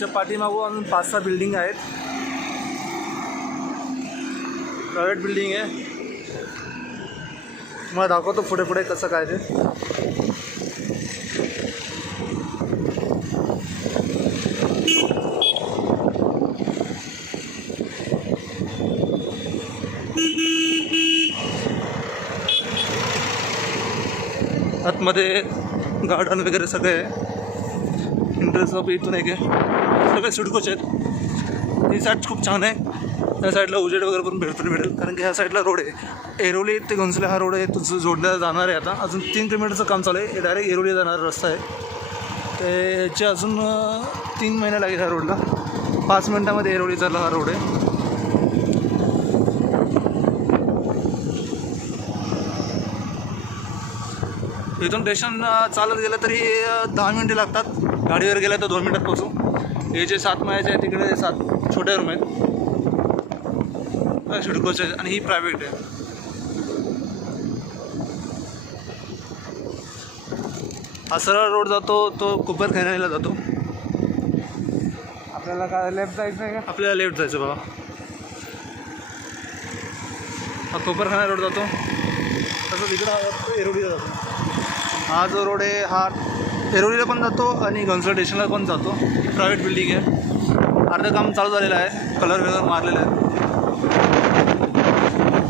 याच्या पाठीमागून 5-6 बिल्डिंग आहेत, प्रायव्हेट बिल्डिंग आहे. मला दाखवतो पुढे पुढे कसं काय ते. आतमध्ये गार्डन वगैरे सगळे इंटरेस्ट ऑफ इथून आहे, सगळे सिडकोचे आहेत. ही साईड खूप छान आहे. या साईडला उजेड वगैरे पण भेटेल कारण की ह्या साईडला रोड आहे. ऐरोली ते घोंसले हा रोड आहे, तो जोडला जाणार आहे. आता अजून 3 किलोमीटरचं काम चालू आहे. डायरेक्ट ऐरोली जाणारा रस्ता आहे. ते याचे अजून 3 महिने लागेल ह्या रोडला. 5 मिनटामध्ये ऐरोली चालला हा रोड आहे. इथून स्टेशन चालत गेलं तरी 10 मिनटे लागतात. गाडीवर गेलं तर 2 मिनटात पोचू. हे जे 7 माळ्याचे आहे तिकडे 7 छोटे रूम आहेत, सिडकोचे आहेत आणि ही प्रायव्हेट आहे. हा सरळ रोड जातो तो कुंभारखान्याला जातो. आपल्याला काय लेफ्ट जायचं आहे का? आपल्याला लेफ्ट जायचं बाबा. हा कुंभारखाना रोड जातो, तसं तिकडं ऐरोलीला जातो. हा जो रोड आहे हा ऐरोलीला पण जातो आणि घनसोली स्टेशनला पण जातो. प्रायव्हेट बिल्डिंग आहे, अर्धं काम चालू झालेलं आहे, कलर वगैरे मारलेलं आहे.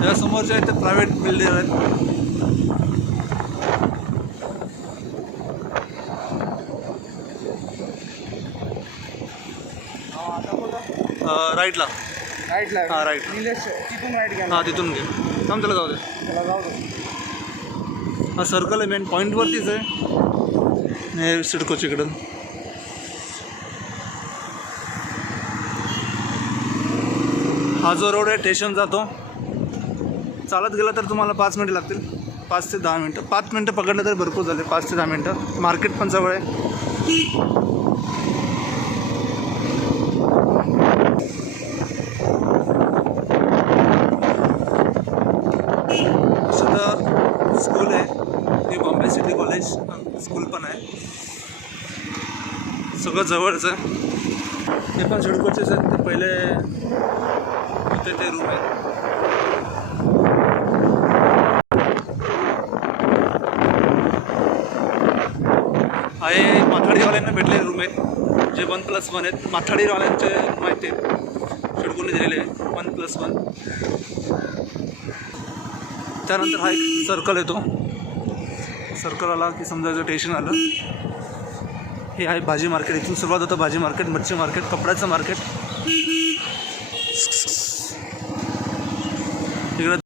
त्या समोरचे आहेत ते प्रायव्हेट बिल्डिंग आहेत. राईटला. हां राईट. तिथून राईट घ्या. हां तिथून घे. थांब त्याला जाऊ दे. त्याला जाऊ दे. हा सर्कल आहे, मेन पॉईंटवरतीच आहे सिडकोच्या इकडं. हा जो रोड आहे स्टेशन जातो. चालत गेला तर तुम्हाला 5 मिनटं लागतील, 5 ते 10 मिनटं. 5 मिनटं पकडलं तरी भरपूर झाले. 5 ते 10 मिनटं. मार्केट पण जवळ आहे. सुद्धा स्कूल आहे, ते बॉम्बे सिटी कॉलेज स्कूल पण आहे. सगळं जवळच आहे. ते पण सिडकोचेच आहेत. ते पहिले होते ते रूम आहे. आहे माथाडीवाल्यांना भेटलेले रूम आहेत, जे 1+1 आहेत. माथाडीवाल्यांचे माहिती आहेत, सिडकोने दिलेले आहे 1+1. त्यानंतर हा एक सर्कल येतो. सर्कल आला की समजायचं स्टेशन आलं. हे आहे भाजी मार्केट. इथून सुरुवात होतं भाजी मार्केट, मच्छी मार्केट, कपड्याचं मार्केट. इकडं